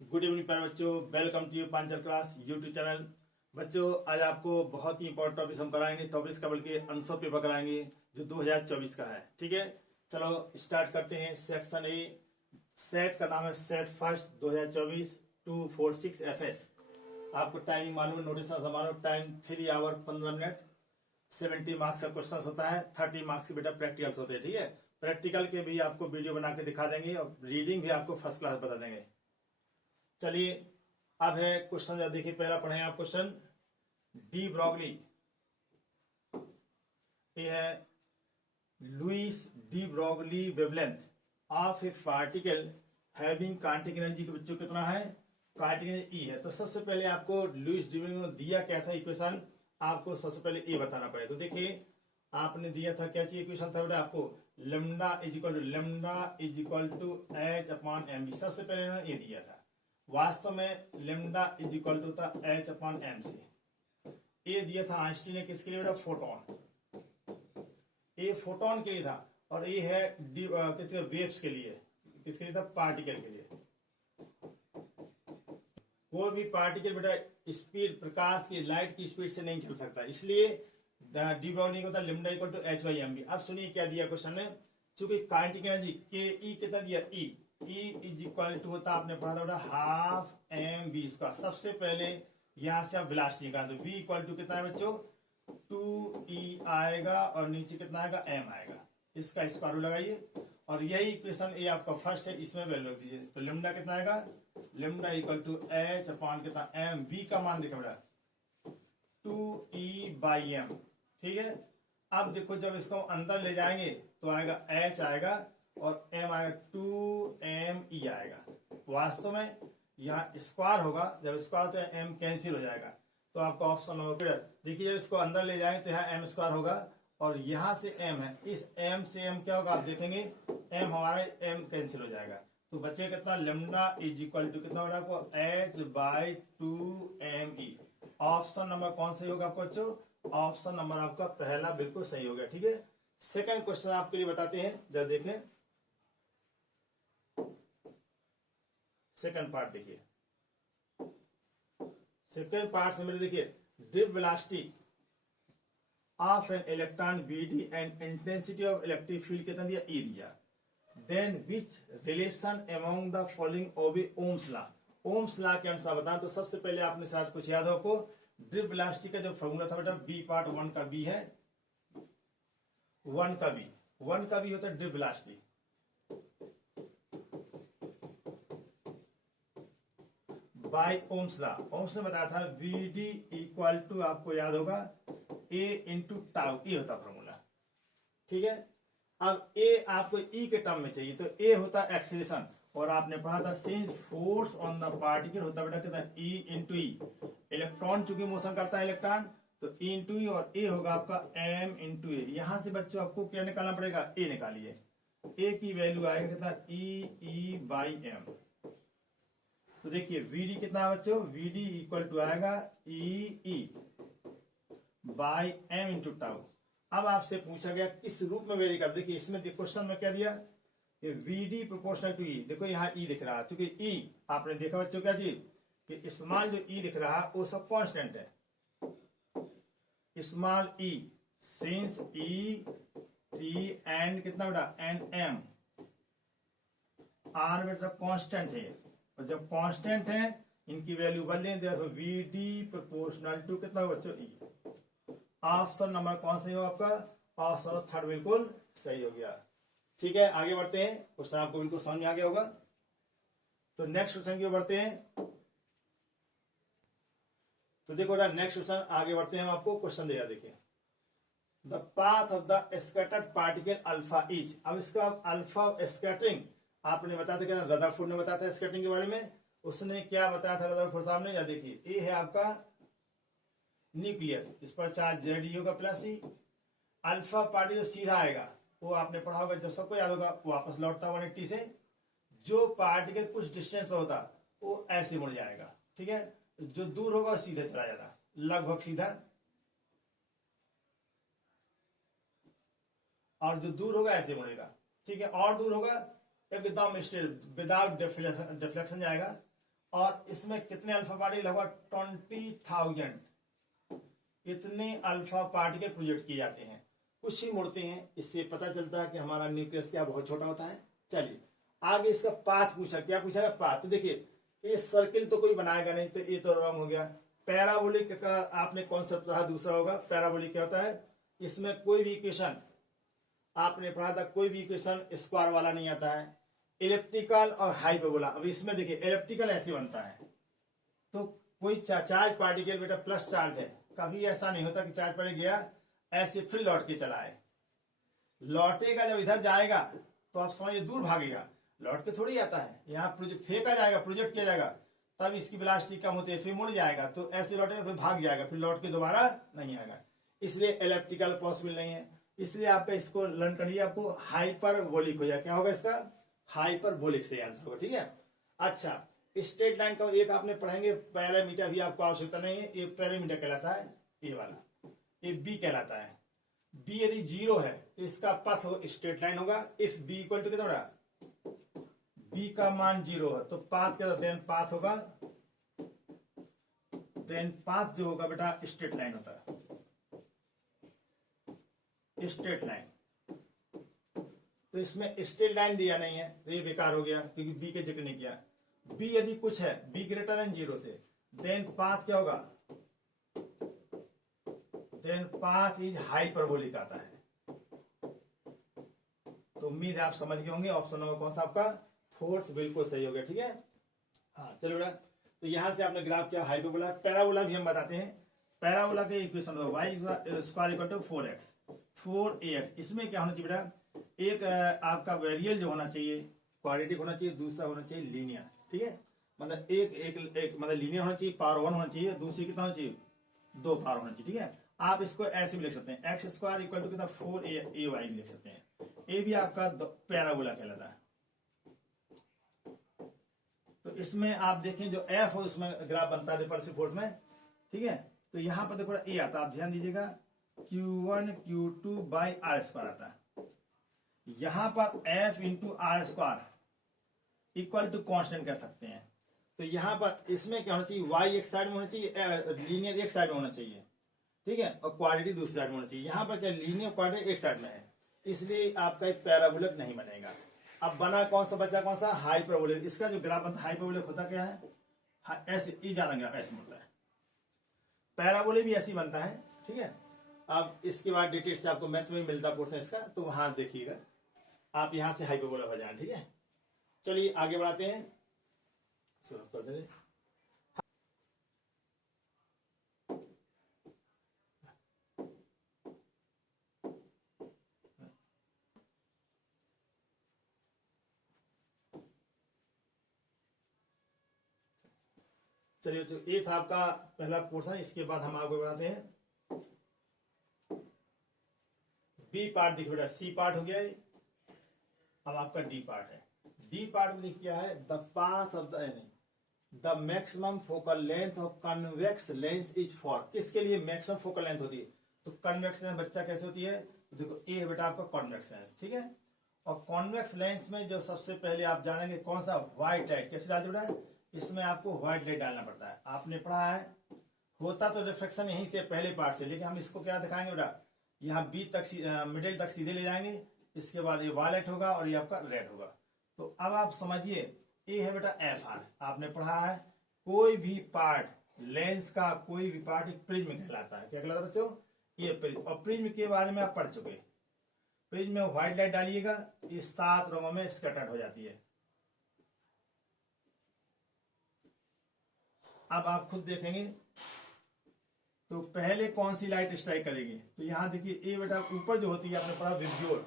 Good evening प्यारे बच्चों, welcome to Panchal class YouTube channel. बच्चों आज आपको बहुत ही इंपॉर्टेंट टॉपिक हम कराएंगे। टॉपिक्स का बल्कि आंसर पेपर कराएंगे जो 2024 का है। ठीक है, चलो स्टार्ट करते हैं। सेक्शन ए, सेट का नाम है सेट फर्स्ट 2024 246 FS। आपको टाइमिंग मालूम है, नोटिस मालूम, टाइम 3 आवर 15 मिनट। 70 मार्क्स का क्वेश्चन होता है, 30 मार्क्स के बेटा प्रैक्टिकल्स होते हैं। ठीक है, प्रैक्टिकल के भी आपको वीडियो बना के दिखा देंगे और रीडिंग भी आपको फर्स्ट क्लास बता देंगे। चलिए अब है क्वेश्चन, देखिए पहला पढ़े आप क्वेश्चन। डी ब्रॉगली, ये है Louis de Broglie wavelength of a particle having kinetic energy के बच्चों कितना है, काइनेटिक एनर्जी ई है। तो सबसे पहले आपको लुइस डी ब्रॉगली ने दिया क्या था इक्वेशन, आपको सबसे पहले ये बताना पड़ेगा। तो देखिए आपने दिया था क्या चाहिए इक्वेशन था बेटा आपको, lambda is equal to h upon m. सबसे पहले ना ये दिया था, वास्तव में लेमडा इज इक्वल टू था एच अपॉन एम से। ये दिया था आइंस्टीन ने किसके लिए बेटा, फोटोन। ये फोटोन के लिए था और ये है किसके, वेव्स के लिए। किसके लिए था, पार्टिकल के लिए। कोई भी पार्टिकल बेटा स्पीड, प्रकाश की, लाइट की स्पीड से नहीं चल सकता, इसलिए डी ब्रॉगली को था lambda equal to h by m b. अब सुनिए क्या दिया क्वेश्चन ने, चूंकि काइनेटिक एनर्जी के ई कितना दिया, ई इज इक्वल टू होता आपने पढ़ा था बेटा हाफ एम बी स्क्वायर। सबसे पहले यहां से आप वेलोसिटी निकाल दो, v इक्वल टू कितना है बच्चों 2e आएगा और नीचे कितना आएगा m आएगा। इसका स्क्वायर रूट लगाइए और यही इक्वेशन ए आपका फर्स्ट है, इसमें वैल्यू रख दीजिए। तो लेमडा कितना आएगा, lambda equal to h upon कितना m, v का मान देखो बेटा 2e बाई एम। ठीक है, अब देखो जब इसको अंदर ले जाएंगे तो आएगा h आएगा और m आएगा 2me आएगा। वास्तव में यहाँ स्क्वायर होगा, जब स्क्वायर तो m कैंसिल हो जाएगा। तो आपका ऑप्शन नंबर क्लियर। देखिए जब इसको अंदर ले जाएंगे तो यहाँ m स्क्वायर होगा और यहाँ से m है, इस m से m क्या होगा आप देखेंगे, m हमारा m कैंसिल हो जाएगा। तो बचे कितना, लेमडा इज इक्वल टू कितना होगा आपको h by 2me। Option number कौन सही होगा आपको बच्चों, ऑप्शन नंबर आपका पहला बिल्कुल सही हो गया। ठीक है, सेकंड क्वेश्चन आपके लिए बताते हैं, जरा देखें सेकंड पार्ट। देखिए सेकंड पार्ट से मेरे देखिए, drift velocity of an electron Vd and intensity of electric field कितना दिया, E दिया। Then which relation among the following obey Ohm's law. Ohm's law के अनुसार बताएं तो सबसे पहले आपने शायद कुछ याद हो आपको, ड्रिप वेलोसिटी का जो फॉर्मूला था बेटा बी पार्ट 1 का बी है, 1 का बी होता है drift velocity. By Ohm's law, Ohm's ने बताया था Vd इक्वल टू आपको याद होगा A इंटू टाउ, ये होता फॉर्मूला। ठीक है, अब A आपको E के टर्म में चाहिए, तो A होता एक्सीलरेशन और आपने पढ़ा था since force on the particle होता बेटा कितना E इंटू ई। इलेक्ट्रॉन चूंकि मोशन करता है इलेक्ट्रॉन, तो E इंटू ई और A होगा आपका M इंटू ए। यहां से बच्चों आपको क्या निकालना पड़ेगा, A निकालिए। A की वैल्यू आएगा कितना, E बाई एम। तो देखिए Vd कितना है बच्चों, Vd इक्वल टू आएगा E by m into tau. अब आपसे पूछा गया किस रूप में वेरी कर, देखिए इसमें क्वेश्चन में क्या दिया, Vd प्रोपोर्शनल टू E। देखो यहाँ E दिख रहा है, क्योंकि E आपने देखा बच्चों क्या चीज कि स्मॉल जो E दिख रहा है वो सब कांस्टेंट है। Small E since E T and कितना बेटा एंड M आर बेटा कांस्टेंट है, और जब कांस्टेंट है इनकी वैल्यू बदलें, देखो Vd प्रोपोर्शनल टू कितना हो बच्चों E। ऑप्शन नंबर कौन सही हो आपका, ऑप्शन थर्ड बिल्कुल सही हो गया। ठीक है, आगे बढ़ते हैं, क्वेश्चन आपको बिल्कुल समझ में आ गया होगा। तो नेक्स्ट क्वेश्चन की ओर बढ़ते हैं। तो देखो नेक्स्ट क्वेश्चन आगे बढ़ते हैं, हम आपको क्वेश्चन देगा। देखिए the path of the scattered particle alpha is. अब इसका अल्फा स्कैटरिंग आपने बताया था, क्या रदरफोर्ड ने बताया था स्कैटरिंग के बारे में। उसने क्या बताया था रदरफोर्ड साहब ने, या देखिए ये है आपका न्यूक्लियस, इस पर चार्ज Ze होगा प्लस ई। अल्फा पार्टिकल सीधा आएगा, वो आपने पढ़ा होगा, जब सबको याद होगा, वापस लौटता 180 से। जो पार्टिकल कुछ डिस्टेंस पर होता वो ऐसे मुड़ जाएगा। ठीक है, जो दूर होगा सीधे चला जाता, लगभग सीधा, और जो दूर होगा ऐसे मुड़ेगा। ठीक है, और दूर होगा एकदम स्ट्रेट विदाउट डिफ्लेक्शन जाएगा, और इसमें कितने अल्फा पार्टिकल, लगभग 20,000 इतने अल्फा पार्टिकल प्रोजेक्ट किए जाते हैं, कुछ ही मुड़ते हैं। इससे पता चलता है कि हमारा न्यूक्लियस क्या बहुत छोटा होता है। चलिए आगे इसका पाथ पूछा, क्या पूछा पाथ। तो देखिए ये सर्किल तो कोई बनाएगा नहीं, तो ये तो रॉन्ग हो गया। पैराबोलिक का आपने कॉन्सेप्ट पढ़ा, दूसरा होगा पैराबोलिक क्या होता है, इसमें कोई भी इक्वेशन आपने पढ़ा था, कोई भी इक्वेशन स्क्वायर वाला नहीं आता है। इलिप्टिकल और हाइपरबोला, अब इसमें देखिए इलिप्टिकल ऐसे बनता है, तो कोई चार्ज पार्टिकल बेटा प्लस चार्ज है, कभी ऐसा नहीं होता कि चार्ज पड़ गया ऐसे फिर लौट के चला आए। लौटेगा जब इधर जाएगा तो आप समझिए दूर भागेगा, लौट के थोड़ी आता है, यहाँ फेंका जाएगा, प्रोजेक्ट किया जाएगा, तब इसकी वेलोसिटी कम होती है, फिर मुड़ जाएगा, तो ऐसे लौटेगा फिर भाग जाएगा, फिर लौट के दोबारा नहीं आएगा, इसलिए इलिप्टिकल पॉसिबल नहीं है। इसलिए आपका इसको लर्न करिए, आपको हाइपरबोलिक हो जाए, क्या होगा इसका, हाइपरबोलिक से आंसर होगा। ठीक है। अच्छा स्ट्रेट लाइन का एक आपने पढ़ेंगे पैरामीटर, भी आपको आवश्यकता नहीं है, ये पैरामीटर कहलाता है, ये वाला ये बी कहलाता है। बी यदि 0 है तो इसका पथ हो स्ट्रेट लाइन होगा। इफ बी इक्वल टू कितना, बी का मान 0 है तो पाथ क्या, देन पाथ होगा, देन पाथ जो होगा बेटा स्ट्रेट लाइन होता है, स्ट्रेट लाइन। तो इसमें स्ट्रेट लाइन दिया नहीं है तो ये बेकार हो गया, क्योंकि बी के जिक्र नहीं किया। बी यदि कुछ है, बी ग्रेटर देन 0 से, देन पाथ क्या होगा, देन पाथ इज हाइपरबोलिक आता है। तो उम्मीद है आप समझ गए होंगे। ऑप्शन नंबर कौन सा आपका, फोर्थ, बिल्कुल सही हो गया। ठीक है। हाँ चलो बेटा, तो यहां से आपने ग्राफ किया हाइपरबोला। पैराबोला भी हम बताते हैं। पैराबोला के इक्वेशन होगा y square equal to 4x। इसमें क्या होना चाहिए बेटा, एक आपका वेरिएबल जो होना चाहिए क्वाड्रेटिक होना चाहिए, दूसरा होना चाहिए लीनियर। ठीक है, मतलब एक मतलब लीनियर होना चाहिए, पावर 1 होना चाहिए, दूसरी कितना होना चाहिए, 2 पावर होना चाहिए। ठीक है, आप इसको ऐसे भी लिख सकते हैं, एक्स स्क्वायर इक्वल टू कितना 4ay लिख सकते हैं। ये भी आपका पैराबोला कहलाता है। तो इसमें आप देखें जो एफ हो उसमें ग्राफ बनता है रिपल्सिव फोर्स में। ठीक है, तो यहां पर देखो ए आता है, आप ध्यान दीजिएगा, Q1 Q2 by are square आता है। यहां पर F into r square equal to constant कह सकते हैं। तो यहां पर इसमें क्या होना चाहिए, वाई एक साइड में होना चाहिए, लीनियर एक साइड में होना चाहिए। ठीक है, और क्वाड्रेटिक दूसरी साइड में होना चाहिए। यहां पर क्या लीनियर क्वाड्रेटिक एक साइड में है, इसलिए आपका एक पैराबोलिक नहीं बनेगा। अब बना कौन सा, बचा कौन सा, हाइपरबोलिक। इसका जो ग्राफ बनता है हाइपरबोलिक होता क्या है, ऐसे ई ज्यादा ग्राफ ऐसे बनता है। पैराबोलिक भी ऐसे ही बनता है। ठीक है, अब इसके बाद डिटेल से आपको मैथ में मिलता पोर्शन इसका, तो वहां देखिएगा, आप यहां से हाइपरबोला हो जाए। ठीक है, चलिए आगे बढ़ाते हैं, शुरू कर देंगे। चलिए, तो ये था आपका पहला पोर्शन। इसके बाद हम आगे बढ़ाते हैं। बी पार्ट देखिए बेटा, सी पार्ट हो गया है, अब आपका डी पार्ट है। डी पार्ट में क्या है, the path of the maximum focal length of convex lens is for. किसके लिए मैक्सिमम फोकल लेंथ होती है, तो कन्वेक्स लेंस बच्चा कैसे होती है, तो देखो ए है बेटा आपका कॉन्वेक्स लेंस। ठीक है, और कॉन्वेक्स लेंस में जो सबसे पहले आप जानेंगे कौन सा, व्हाइट लाइट। कैसे डालते बेटा, इसमें आपको व्हाइट लाइट डालना पड़ता है। आपने पढ़ा है, होता तो रिफ्लेक्शन यहीं से पहले पार्ट से, लेकिन हम इसको क्या दिखाएंगे बेटा, यहाँ बी तक मिडिल तक सीधे ले जाएंगे, इसके बाद ये वायलेट होगा और ये आपका रेड होगा। तो अब आप समझिए, ये है बेटा एफ आर। आपने पढ़ा है कोई भी पार्ट लेंस का, कोई भी पार्ट एक प्रिज्म कहलाता है। क्या कहलाता है बच्चों, ये प्रिज्म। और प्रिज्म के बारे में आप पढ़ चुके। प्रिज्म में व्हाइट लाइट डालिएगा, ये 7 रंगों में स्कैटर्ड हो जाती है। अब आप खुद देखेंगे, तो पहले कौन सी लाइट स्ट्राइक करेगी, तो यहां देखिए ए बेटा ऊपर जो होती है, आपने पढ़ा विब्ज्योर,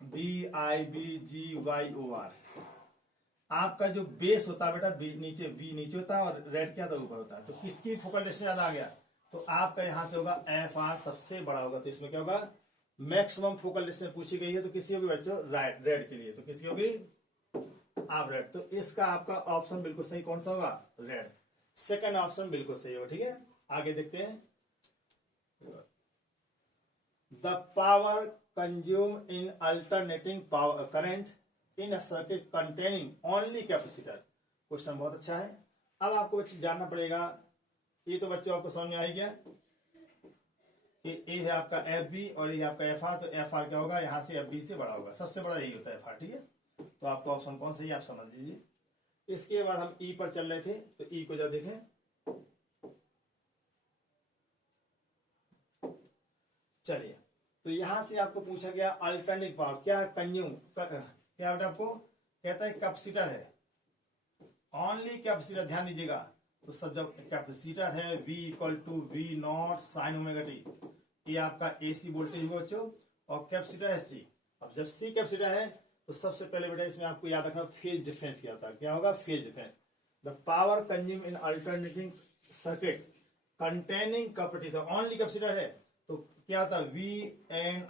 VIBGYOR। आपका जो बेस होता है बेटा नीचे, वी नीचे होता है और रेड क्या था ऊपर होता है। तो किसकी फोकल डिस्टेंस ज्यादा आ गया, तो आपका यहां से होगा FR सबसे बड़ा होगा। तो इसमें क्या होगा, मैक्सिमम फोकल डिस्टेंस पूछी गई है, तो किसी होगी बच्चों, रेड के लिए, तो किसी होगी आप रेड। तो इसका आपका ऑप्शन बिल्कुल सही कौन सा होगा, रेड। सेकंड ऑप्शन बिल्कुल सही होगा। ठीक है, आगे देखते हैं। The power consume in alternating power current in a circuit containing only capacitor. Question बहुत अच्छा है। अब आपको बच्चे जानना पड़ेगा, ये तो बच्चों आपको समझ में आ ही गया कि ए है आपका एफ बी और ये आपका एफ आर, तो एफ आर क्या होगा, यहाँ से एफ बी से बड़ा होगा, सबसे बड़ा यही होता है एफ आर, ठीक है। तो आपका ऑप्शन कौन सही है आप समझ लीजिए। इसके बाद हम ई पर चल रहे थे, तो ई को जब देखें, चलिए, तो यहां से आपको पूछा गया अल्टरनेट पावर क्या, क्या बेटा आपको कहता है कैपेसिटर है, ओनली कैपेसिटर, ध्यान दीजिएगा। तो सब जब कैपेसिटर है V equal to V naught sine omega t, ये आपका AC वोल्टेज होगा बच्चों, और कैपेसिटर है C। अब जब C कैपेसिटर है तो सबसे पहले बेटा इसमें आपको याद रखना फेज डिफरेंस क्या होता है, क्या होगा phase difference. The power consume in alternating circuit containing properties, only capacitor है तो क्या होता है V एंड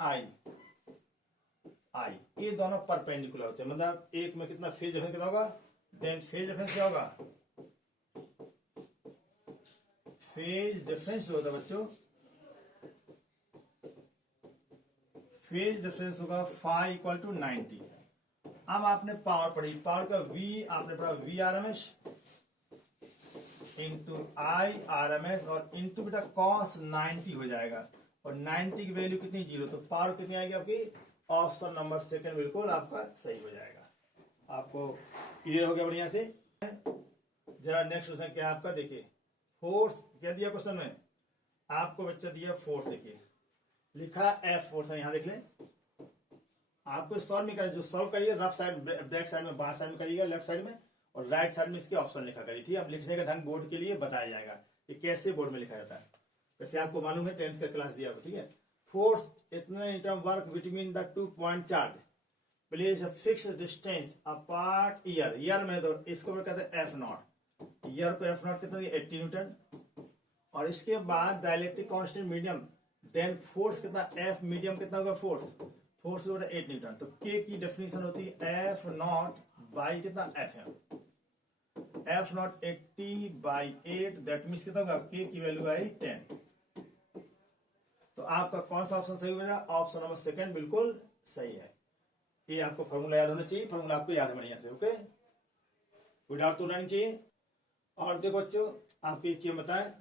I, ये दोनों परपेंडिकुलर होते हैं, मतलब एक में कितना फेज डिफरेंस कितना होगा, देन फेज डिफरेंस क्या होगा, फेज डिफरेंस होता है बच्चों, फेज डिफरेंस होगा फाई इक्वल टू 90। अब आपने पावर पढ़ी, पावर का V आपने पढ़ा V RMS into I RMS और इंटू बेटा cos 90 हो जाएगा, और 90 की वैल्यू कितनी, 0, तो पावर कितनी आएगी आपकी, ऑप्शन नंबर सेकंड बिल्कुल आपका सही हो जाएगा। आपको क्लियर हो गया बढ़िया से। जरा नेक्स्ट क्वेश्चन क्या आपका देखिए, फोर्स क्या दिया क्वेश्चन में आपको, बच्चा दिया फोर्स, देखिए लिखा F फोर्स है, यहां देख लें। आपको सॉल्व नहीं करना, जो सॉल्व करिए रफ साइड बैक साइड में, बाएं साइड में करिएगा, लेफ्ट साइड में, और राइट साइड में इसके ऑप्शन लिखा करिए, ठीक है। अब लिखने का ढंग बोर्ड के लिए बताया जाएगा कि कैसे बोर्ड में लिखा जाता है, वैसे आपको मालूम है 10th का क्लास दिया, ठीक है। फोर्स इतना इंटरम work between the 2 point charge place a fixed distance apart air, air में तो इसको कहते हैं एफ नॉट, ईयर को एफ नॉट कितना 80 न्यूटन, और इसके बाद dielectric constant medium, then force कितना एफ मीडियम कितना होगा, फोर्स होगा 8 न्यूटन। तो के की डेफिनेशन होती है एफ नॉट बाई कितना F m, F naught 80 by 8, that means कितना होगा, के की वैल्यू आई 10। तो आपका कौन सा ऑप्शन सही होगा, ऑप्शन नंबर सेकंड बिल्कुल सही है। ये आपको फॉर्मूला याद होना चाहिए, फॉर्मूला आपको याद है बढ़िया से, ओके, कोई डाउट तो नहीं चाहिए। और देखो बच्चों आपको एक चीज बताएं,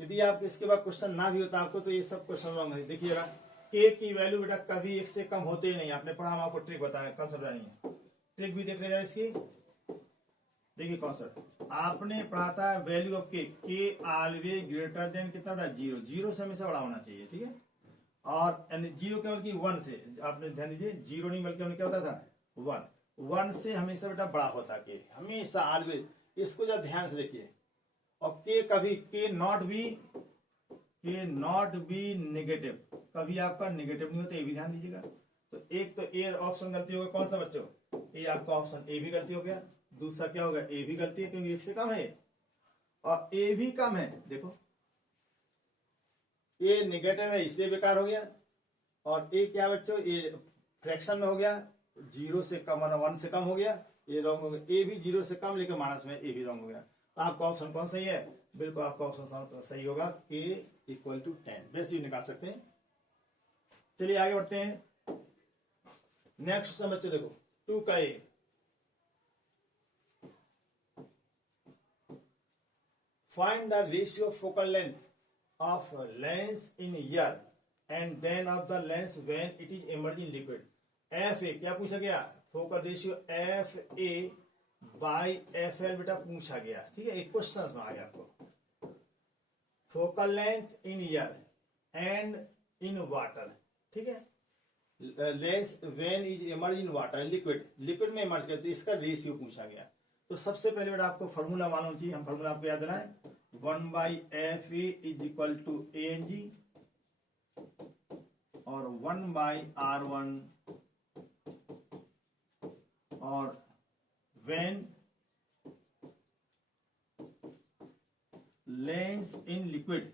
यदि आप इसके बाद क्वेश्चन ना भी होता आपको, तो ये सब क्वेश्चन रॉन्ग है। देखिएगा के की वैल्यू बेटा कभी 1 से कम होते ही नहीं, आपने पढ़ा, हम आपको ट्रिक बताया, कंसेप्ट नहीं है, ट्रिक भी देख रहे इसकी, देखिए कॉन्सेप्ट आपने पढ़ा था, वैल्यू ऑफ के ऑलवेज ग्रेटर देन कितना बेटा 0, 0 से हमेशा बड़ा होना चाहिए, ठीक है। और 0 केवल की 1 से, आपने ध्यान दीजिए 0 नहीं बल्कि क्या होता था 1 से हमेशा बेटा बड़ा होता के, हमेशा ऑलवेज, इसको जरा ध्यान से देखिए। और के कभी के नॉट बी नेगेटिव, कभी आपका नेगेटिव नहीं होता, ये भी ध्यान दीजिएगा। तो एक तो ए ऑप्शन गलती होगा, कौन सा बच्चों, ये आपका ऑप्शन ए भी गलती हो गया, दूसरा क्या होगा ए भी गलती है क्योंकि 1 से कम है, और ए भी कम है, देखो ए नेगेटिव है इसलिए बेकार हो गया, और ए क्या बच्चों ए फ्रैक्शन में हो गया, 0 से कम 1 से कम हो गया, ये रॉन्ग हो गया, ए भी 0 से कम लेकिन माइनस में ए भी रॉन्ग हो गया। तो आपका ऑप्शन कौन सही है, बिल्कुल आपका ऑप्शन सही होगा के इक्वल टू 10, वैसे ही निकाल सकते हैं। चलिए आगे बढ़ते हैं, नेक्स्ट क्वेश्चन बच्चों देखो 2 का ए, find the ratio of focal length of lens in year and then of the lens when it is emerging liquid। FA क्या पूछा गया, focal ratio FA by FL बेटा पूछा गया, ठीक है। एक क्वेश्चन में आ गया आपको, focal length in year and in water, ठीक है, lens when is emerge in water, liquid में इमर्ज करते, इसका रेशियो पूछा गया। तो सबसे पहले बेटा आपको फॉर्मूला मालूम चाहिए, हम फॉर्मूला आपको याद देना है, 1/FA is equal to ANG और 1/R1, और when lens in liquid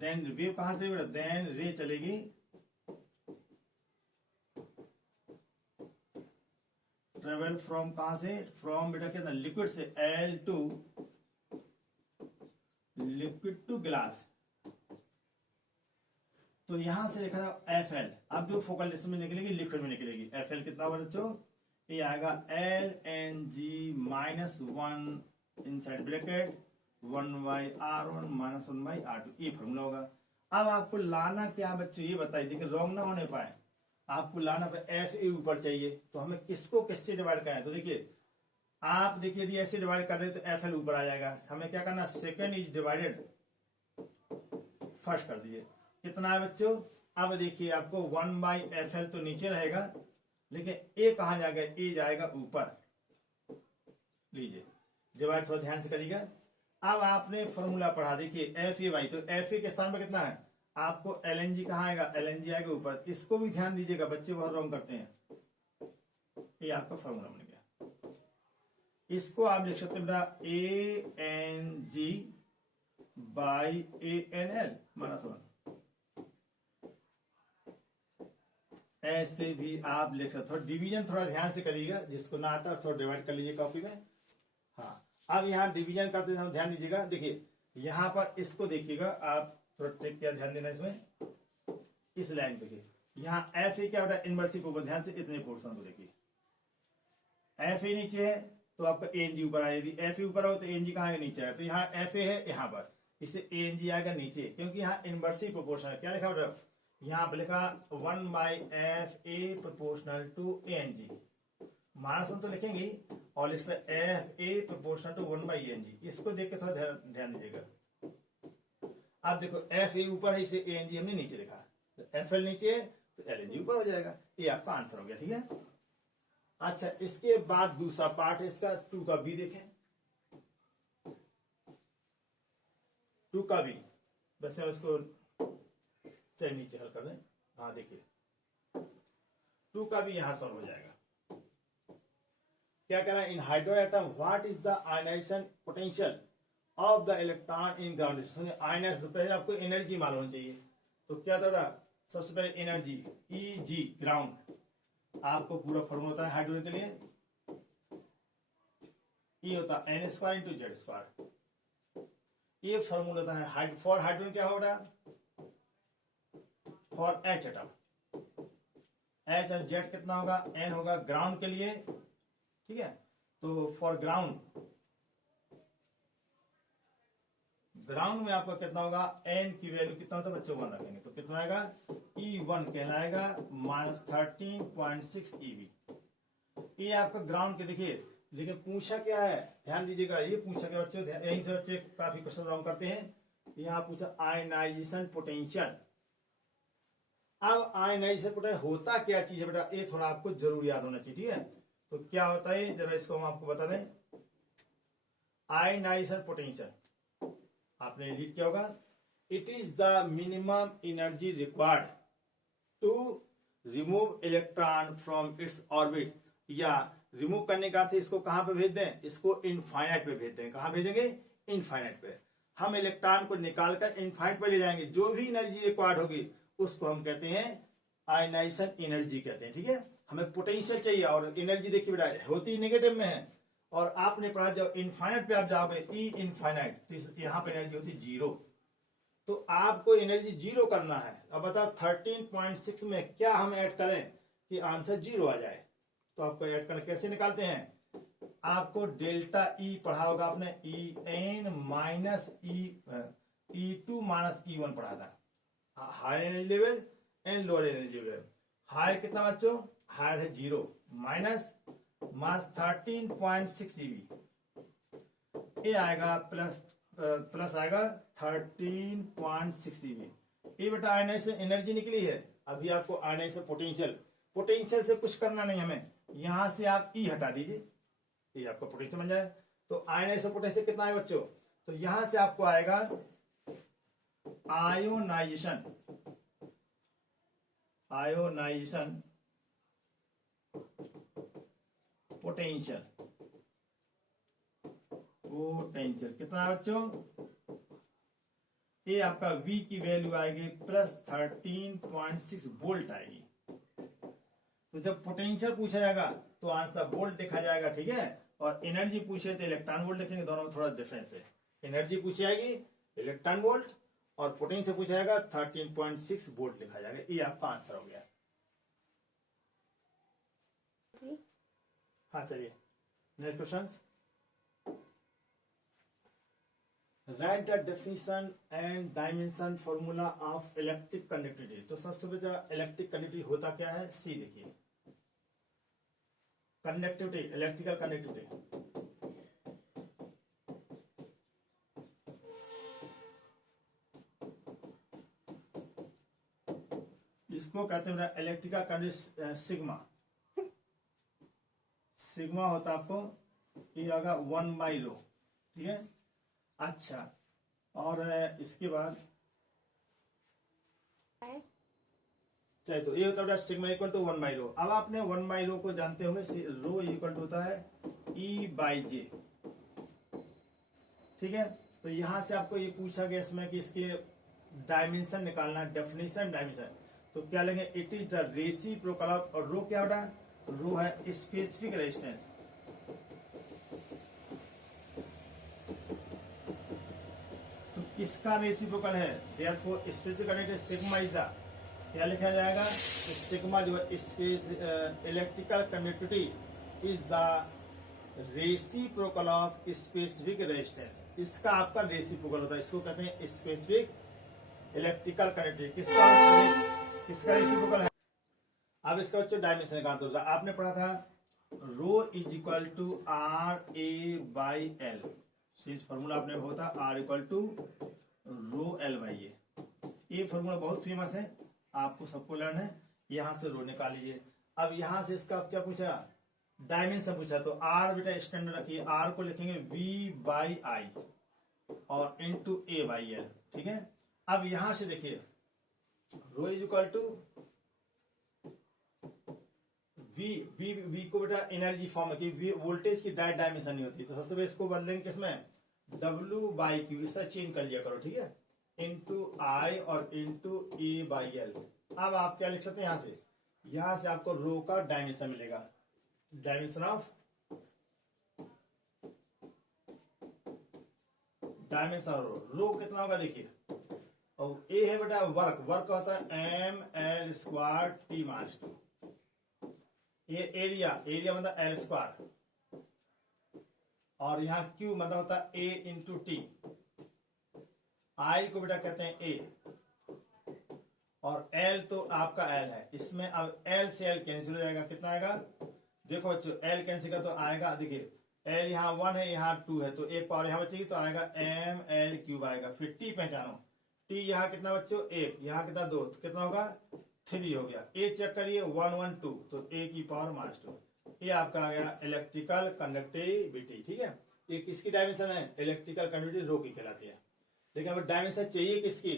then wave कहां से बेटा, देन रे चलेगी ट्रेवल फ्रॉम, कहां से, फ्रॉम बेटा क्या था लिक्विड से, लिक्विड टू ग्लास। तो यहां से लिखा था FL, अब जो फोकल में निकलेगी लिक्विड में निकलेगी, FL कितना होगा बच्चों, ये आएगा Lng-1 inside bracket 1/r1 minus 1/r2, ये फॉर्मूला होगा। अब आपको लाना क्या बच्चों ये बताइए, देखिए रॉन्ग ना होने पाए, आपको लाना पे एफ ए ऊपर चाहिए, तो हमें किसको किससे डिवाइड करें, तो देखिए आप देखिए यदि ऐसे डिवाइड कर दे तो एफ एल ऊपर आ जाएगा, हमें क्या करना, सेकंड इज डिवाइडेड फर्स्ट कर दीजिए, कितना है बच्चों। अब देखिए आपको 1/FL तो नीचे रहेगा, लेकिन ए कहां जाएगा, ए जाएगा ऊपर, लीजिए डिवाइड थोड़ा ध्यान से करिएगा। अब आपने फॉर्मूला पढ़ा, देखिए एफ ए वाई, तो एफ ए के स्थान पर कितना है, आपको एल एन जी कहाँ आएगा, एल एन जी आएगा ऊपर, इसको भी ध्यान दीजिएगा, बच्चे बहुत रॉन्ग करते हैं। ये आपका फॉर्मूला बन गया, इसको आप लिख सकते हैं बेटा A N G by A N L minus 1, ऐसे भी आप लिख सकते हो। डिवीजन थोड़ा ध्यान से करिएगा, जिसको ना आता है थोड़ा डिवाइड कर लीजिए कॉपी में। हाँ, अब यहाँ डिवीजन करते समय ध्यान दीजिएगा, देखिए यहाँ पर इसको देखिएगा, आप थोड़ा ट्रिक क्या ध्यान देना इसमें, इस लाइन देखिए यहाँ एफ ए क्या होता है, इनवर्सिव ऊपर, ध्यान से इतने पोर्शन को देखिए, एफ ए नीचे है तो आपका ए एन जी ऊपर आएगा, यदि एफ ए ऊपर हो तो ए एन जी कहाँ नीचे आएगा, तो यहाँ एफ ए है यहाँ पर, इससे ए एन जी आएगा नीचे, क्योंकि यहाँ इनवर्सिव प्रोपोर्शनल क्या लिखा होगा, यहाँ पर लिखा 1/FA proportional to a N g, minus 1 तो लिखेंगे ही, और लिखते F A proportional to 1/ANG, इसको देख के थोड़ा ध्यान दीजिएगा। अब देखो एफ ए ऊपर है, इसे ए एन जी हमने नीचे लिखा, तो एफ एल नीचे है तो एल एन जी ऊपर हो जाएगा, ये आपका आंसर हो गया, ठीक है। अच्छा, इसके बाद दूसरा पार्ट है इसका, 2 का बी देखें, 2 का बी, बस उसको चलिए नीचे हल कर दें। हाँ देखिए 2 का भी यहां सॉल्व हो जाएगा। क्या कह रहा है, in hydro atom what is the ionization potential of the electron in ground, ionize पहले आपको एनर्जी मालूम होनी चाहिए, तो क्या था, सबसे पहले एनर्जी ई जी ग्राउंड, आपको पूरा फॉर्मूला होता है हाइड्रोजन के लिए, ई होता है n² इंटू Z², ये फॉर्मूला होता है फॉर हाइड्रोजन, क्या होगा फॉर एच एटम, एच और जेड कितना होगा, n होगा ग्राउंड के लिए, ठीक है। तो फॉर ग्राउंड में आपका कितना होगा, n की वैल्यू कितना होता है बच्चों, 1 रखेंगे तो कितना आएगा, E1 कहलाएगा -13.6 EV, ये आपका ग्राउंड के। देखिए लेकिन पूछा क्या है, ध्यान दीजिएगा, ये पूछा क्या बच्चों, यहीं से बच्चे काफी क्वेश्चन रॉन्ग करते हैं, यहाँ पूछा आयनाइजेशन पोटेंशियल। अब आयनाइजेशन पोटेंशियल होता क्या चीज है बेटा, ये थोड़ा आपको जरूर याद होना चाहिए, ठीक है। तो क्या होता है, जरा इसको हम आपको बता दें, आयनाइजेशन पोटेंशियल आपने रीड किया होगा, it is the minimum energy required to remove electron from its orbit, या रिमूव करने का अर्थ इसको कहां पे भेज दें, इसको इनफाइनाइट पे भेज दें, कहां भेजेंगे, इनफाइनाइट पे। हम इलेक्ट्रॉन को निकालकर इनफाइनाइट पे ले जाएंगे, जो भी एनर्जी रिक्वायर्ड होगी उसको हम कहते हैं आयनाइजेशन एनर्जी कहते हैं, ठीक है। हमें पोटेंशियल चाहिए, और एनर्जी देखिए बेटा होती नेगेटिव में है, और आपने पढ़ा जब इनफाइनाइट पे आप जाओगे ई इनफाइनाइट, तो यहाँ पे एनर्जी होती 0, तो आपको एनर्जी 0 करना है। अब बताओ 13.6 में क्या हम ऐड करें कि आंसर 0 आ जाए, तो आपको ऐड करना कैसे निकालते हैं, आपको डेल्टा ई पढ़ा होगा आपने, E N minus E2 minus E1 पढ़ा था, higher energy level and lower energy level. Higher कितना बच्चों, हायर है 0 माइनस 13.6 EV, ये आएगा प्लस आएगा 13.6 EV। ये बेटा आयनाइजेशन एनर्जी निकली है, अभी आपको आयनाइजेशन पोटेंशियल से कुछ करना नहीं हमें, यहां से आप ई हटा दीजिए, ये आपका पोटेंशियल बन जाए। तो आयनाइजेशन पोटेंशियल कितना है बच्चों, तो यहां से आपको आएगा आयोनाइजेशन पोटेंशियल कितना है बच्चों, ये आपका V की वैल्यू आएगी प्लस 13.6 वोल्ट आएगी। तो जब पोटेंशियल पूछा जाएगा तो आंसर वोल्ट लिखा जाएगा, ठीक है, और एनर्जी पूछे तो इलेक्ट्रॉन वोल्ट लिखेंगे, दोनों में थोड़ा डिफरेंस है। एनर्जी पूछी जाएगी इलेक्ट्रॉन वोल्ट, और पोटेंशियल पूछा जाएगा 13.6 वोल्ट लिखा जाएगा, ये आपका आंसर हो गया। हाँ चलिए next question, right the definition and dimension formula of electric conductivity. तो सबसे पहले इलेक्ट्रिक कंडक्टिविटी होता क्या है, सी देखिए, कंडक्टिविटी, इलेक्ट्रिकल कंडक्टिविटी, इसको कहते हैं इलेक्ट्रिकल कंडक्टिविटी सिग्मा। सिग्मा होता आपको ये आगा 1/ρ, ठीक है। अच्छा, और इसके बाद चाहे तो ये होता है सिग्मा इक्वल टू 1/ρ। अब आपने 1/ρ को जानते होंगे, रो इक्वल टू होता है E/J, ठीक है। तो यहां से आपको ये पूछा गया इसमें कि इसके डायमेंशन निकालना, डेफिनेशन डायमेंशन, तो क्या लेंगे, it is the reciprocal of, और रो क्या होता है, रो है स्पेसिफिक रेजिस्टेंस, तो किसका रेसिप्रोकल है, therefore specific conductivity sigma is the, क्या लिखा जाएगा, तो सिग्मा जो है space electrical conductivity is the reciprocal of specific resistance, इसका आपका रेसिप्रोकल होता है, इसको कहते हैं स्पेसिफिक इलेक्ट्रिकल कंडक्टिविटी, किसका रेसिप्रोकल है। अब इसका बच्चों डायमेंशन निकालते हो, आपने पढ़ा था रो इज इक्वल टू RA/L, इस फॉर्मूला आपने होता R इक्वल टू ρL/A, ये फॉर्मूला बहुत फेमस है, आपको सबको लर्न है। यहां से रो निकाल लीजिए। अब यहां से इसका क्या पूछा, डायमेंशन पूछा, तो R बेटा स्टैंडर्ड रखिए, R को लिखेंगे V/I और इंटू A/L, ठीक है। अब यहां से देखिए रो इज इक्वल टू वी को बेटा एनर्जी फॉर्म है, वोल्टेज की डायरेक्ट डायमेंशन नहीं होती, तो सबसे पहले इसको बदलेंगे किसमें, W/Q, इससे चेंज कर लिया करो, ठीक है, इंटू I और इंटू A/L। अब आप क्या लिख सकते हैं, यहां से आपको रो का डायमेंशन मिलेगा, डायमेंशन ऑफ रो कितना होगा देखिए, और ए है बेटा वर्क होता है mL² T-2, ये एरिया मतलब L², और यहाँ Q मतलब होता है A इंटू टी, I को बेटा कहते हैं A, और L तो आपका L है, इसमें अब L से L कैंसिल हो जाएगा, कितना आएगा, देखो बच्चों L कैंसिल का तो आएगा, देखिए L यहाँ 1 है, यहाँ 2 है, तो एक पावर यहाँ बचेगी, तो आएगा mL³ आएगा। फिर T पहचानो, T यहाँ कितना बच्चों 1, यहाँ कितना 2, तो कितना होगा 3 हो गया। A चेक करिए 1 1 2, तो A⁻², ये आपका आ गया इलेक्ट्रिकल कंडक्टिविटी, ठीक है। ये किसकी डायमेंशन है, इलेक्ट्रिकल कंडक्टिविटी रो की कहलाती है। देखिए अब डायमेंशन चाहिए किसकी,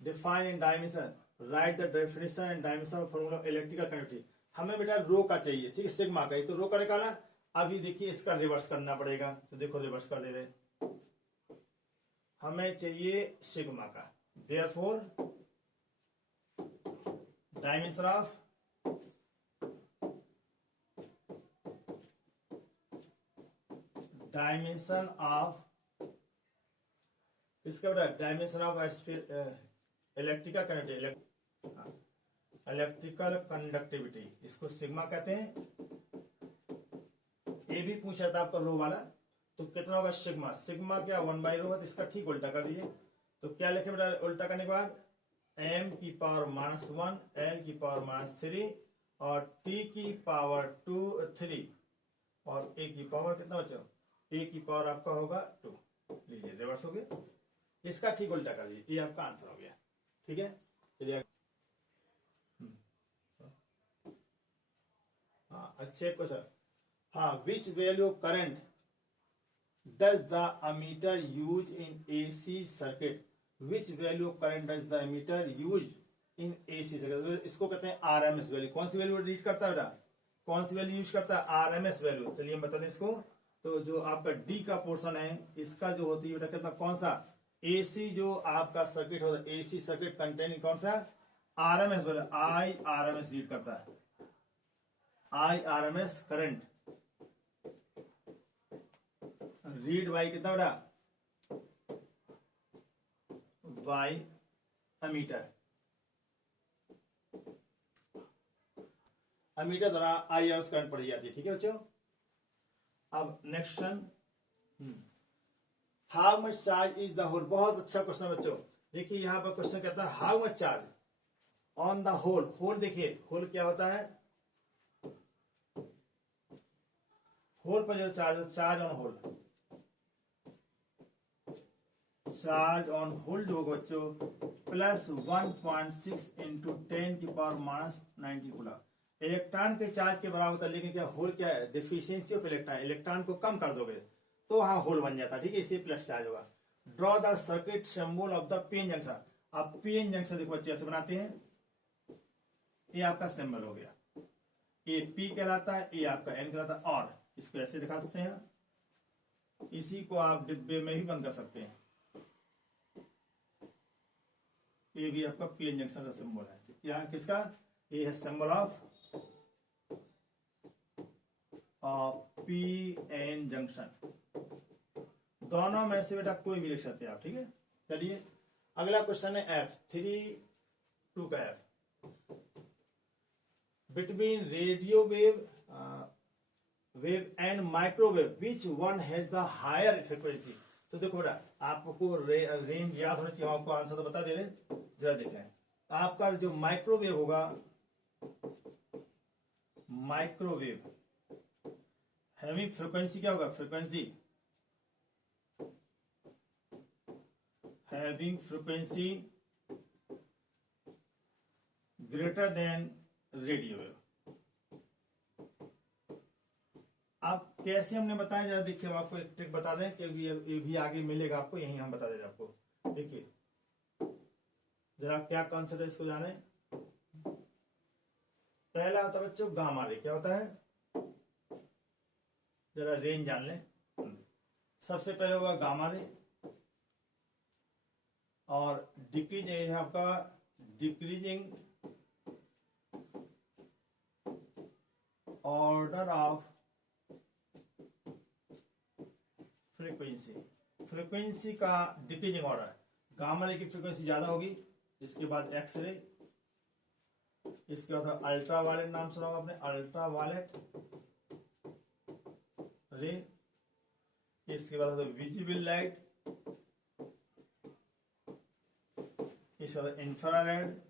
define in dimension, right the definition and dimension of formula electrical conductivity. हमें बेटा रो का चाहिए, ठीक है, सिग्मा का, तो रो का निकाला। अभी देखिए इसका रिवर्स करना पड़ेगा, तो देखो रिवर्स कर दे रहे, हमें चाहिए सिग्मा का, देयरफॉर डायमेंशन ऑफ किसका बेटा, डायमेंशन ऑफ इलेक्ट्रिकल कंडक्टिविटी, इसको सिग्मा कहते हैं। ये भी पूछा था आपका रो वाला, तो कितना होगा सिग्मा, सिग्मा क्या 1/ρ है, तो इसका ठीक उल्टा कर दीजिए। तो क्या लिखे बेटा, उल्टा करने के बाद m⁻⁻1 l⁻³ और T⁻2 और A की पावर कितना बचा, A की पावर आपका होगा 2, लीजिए रिवर्स हो गया, इसका ठीक उल्टा कर दीजिए, ये आपका आंसर हो गया, ठीक है। चलिए हाँ अच्छे क्वेश्चन, हाँ, which value of current does the ammeter use in AC circuit, which value of current does the ammeter use in AC circuit, इसको कहते हैं RMS वैल्यू। कौन सी वैल्यू रीड करता है बेटा, कौन सी वैल्यू यूज करता है, RMS वैल्यू। चलिए हम बता दें इसको, तो जो आपका D का पोर्शन है, इसका जो होती है बेटा कितना, कौन सा, AC जो आपका सर्किट होता है, AC सर्किट कंटेनिंग कौन सा, RMS वैल्यू, IRMS रीड करता है, IRMS करंट रीड बाई कितना बेटा, बाई अमीटर। अमीटर द्वारा आई आर करंट पढ़ी जाती है। ठीक है बच्चों। अब next question, how much charge is the hole. बहुत अच्छा क्वेश्चन बच्चों। देखिए यहाँ पर क्वेश्चन कहता है how much charge on the hole. Hole देखिए होल क्या होता है, होल पर जो charge on hole, charge on hole जो होगा बच्चों प्लस 1.6 इंटू 10⁻⁻90 कूलम। इलेक्ट्रॉन के चार्ज के बराबर होता है, लेकिन क्या होल क्या है, डिफिशियंसी ऑफ इलेक्ट्रॉन, इलेक्ट्रॉन को कम कर दोगे तो वहां होल बन जाता है। ठीक है, इसलिए प्लस चार्ज होगा। Draw the circuit symbol of the PN junction. अब पीएन जंक्शन देखो बच्चे ऐसे बनाते हैं, ये आपका सिंबल हो गया, ये पी कहलाता है, ये आपका एन कहलाता है। और इसको ऐसे दिखा सकते हैं, इसी को आप डिब्बे में भी बंद कर सकते हैं। ये भी आपका पीएन जंक्शन का सिंबल है। यहाँ किसका, ये है सिंबल ऑफ पीएन जंक्शन। दोनों में से बेटा कोई भी लिख सकते हैं आप। ठीक है, चलिए अगला क्वेश्चन है एफ 3(2) का F. Between radio wave and microwave which one has the higher frequency. तो देखो बेटा आपको रेंज याद होना चाहिए, आपको आंसर तो बता दे रहे, जरा देखें। आपका जो माइक्रोवेव होगा, माइक्रोवेव हैविंग फ्रीक्वेंसी क्या होगा, frequency having frequency greater than radio wave. आप कैसे हमने बताया, जरा देखिए आपको एक ट्रिक बता दें कि ये भी आगे मिलेगा आपको, यही हम बता दे रहे आपको। देखिए जरा क्या कॉन्सेप्ट है इसको जाने। पहला होता है बच्चों गामा रे। क्या होता है, जरा रेंज जान लें। सबसे पहले होगा गामा रे, और डिक्रीज है आपका decreasing order of frequency. Frequency का डिक्रीजिंग ऑर्डर, गामा रे की फ्रीक्वेंसी ज्यादा होगी, इसके बाद एक्स रे, इसके बाद अल्ट्रा वायलेट, नाम सुना होगा आपने, अल्ट्रा वायलेट रे, इसके बाद विजिबल लाइट, इसके बाद इंफ्रारेड,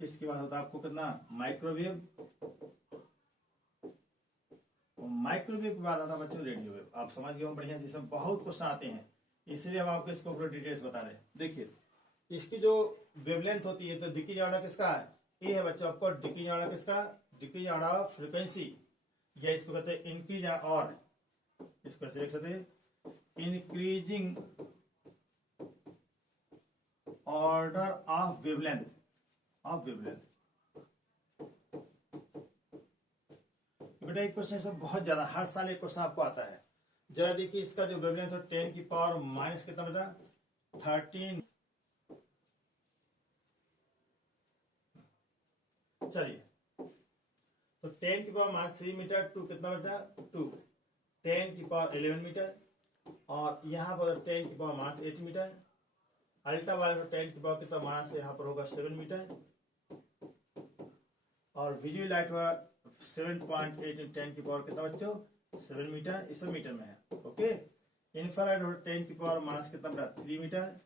इसके बाद होता है आपको कितना माइक्रोवेव, माइक्रोवेव के बाद आता है बच्चों रेडियो वेव। आप समझ गए बढ़िया से, इसमें बहुत क्वेश्चन आते हैं, इसलिए हम आपको इसको पूरा डिटेल्स बता रहे हैं। देखिए इसकी जो वेवलेंथ होती है, तो डिक्रीज ऑर्डर किसका है, ये है बच्चों आपको डिक्रीज ऑर्डर किसका, डिक्रीज ऑर्डर फ्रीक्वेंसी, या इसको कहते हैं इंक्रीज, और इसको ऐसे लिख सकते हैं increasing order of wavelength, of wavelength. बेटा एक क्वेश्चन इसमें बहुत ज्यादा, हर साल एक क्वेश्चन आपको आता है। जरा देखिए इसका जो वेवलेंथ है 10 की पावर माइनस कितना बेटा 13। चलिए तो 10 की पावर माइनस 3 मीटर टू कितना बेटा 2, 10 की पावर 11 मीटर, और यहाँ पर 10 की power minus 8 metre. Ultraviolet 10 की पावर कितना माइनस यहाँ पर होगा 7 मीटर, और विजुअल लाइट 7.8 × 10 की पावर कितना बच्चों 7 मीटर, इस मीटर में है। ओके, इंफ्रारेड 10 की पावर माइनस कितना बड़ा 3 मीटर,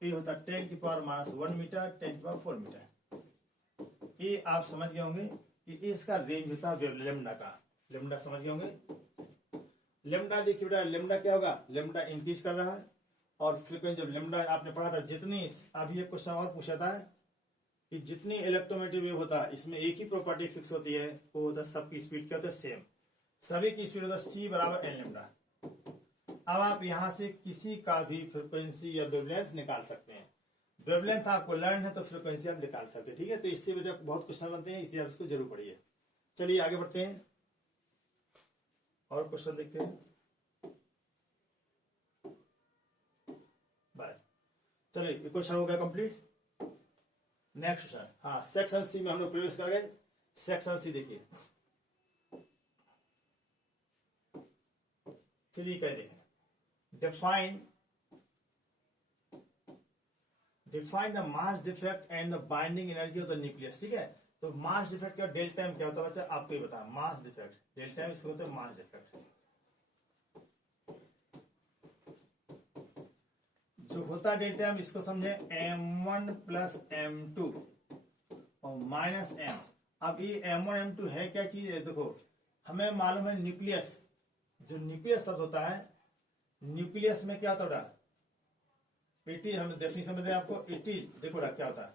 ये होता है 10 की पावर माइनस 1 मीटर, 10 की पावर 4 मीटर। ये आप समझ गए होंगे कि इसका रेंज होता है लेमडा का। लेमडा समझ गए होंगे। लेमडा देखिए बेटा, लेमडा क्या होगा, लेमडा इंक्रीज कर रहा है, और फ्रीक्वेंसी जब लेमडा आपने पढ़ा था, जितनी अभी एक क्वेश्चन और पूछा था कि जितनी इलेक्ट्रोमैग्नेटिक वेव होता है इसमें एक ही प्रॉपर्टी फिक्स होती है, वो होता है सबकी स्पीड क्या होता है सेम, सभी की स्पीड होता है c बराबर n लेमडा। अब आप यहां से किसी का भी फ्रीक्वेंसी या वेवलेंथ निकाल सकते हैं। वेवलेंथ आपको लर्न है तो फ्रीक्वेंसी आप निकाल सकते हैं। ठीक है, तो इससे बेटा बहुत क्वेश्चन बनते हैं, इसलिए आप इसको जरूर पढ़िए। चलिए आगे बढ़ते हैं और क्वेश्चन देखते हैं। बस चलिए क्वेश्चन हो गया कंप्लीट। नेक्स्ट क्वेश्चन, हाँ सेक्शन सी में हम लोग प्रवेश कर गए। सेक्शन सी देखिए, चलिए कह दें define define the mass defect and the binding energy of the nucleus. ठीक है, तो मास डिफेक्ट का डेल्टा एम क्या होता है बच्चा, आपको ये बता। मास डिफेक्ट डेल्टा एम इसको होता है मास डिफेक्ट। जो होता है डेल्टा एम, इसको समझे m1 प्लस m2 और माइनस m। अब ये m1 m2 है क्या चीज है, देखो हमें मालूम है न्यूक्लियस, जो न्यूक्लियस शब्द होता है, न्यूक्लियस में क्या होता है, इट इज, हम डेफिनेशन में दे आपको, इट इज, देखो क्या होता है,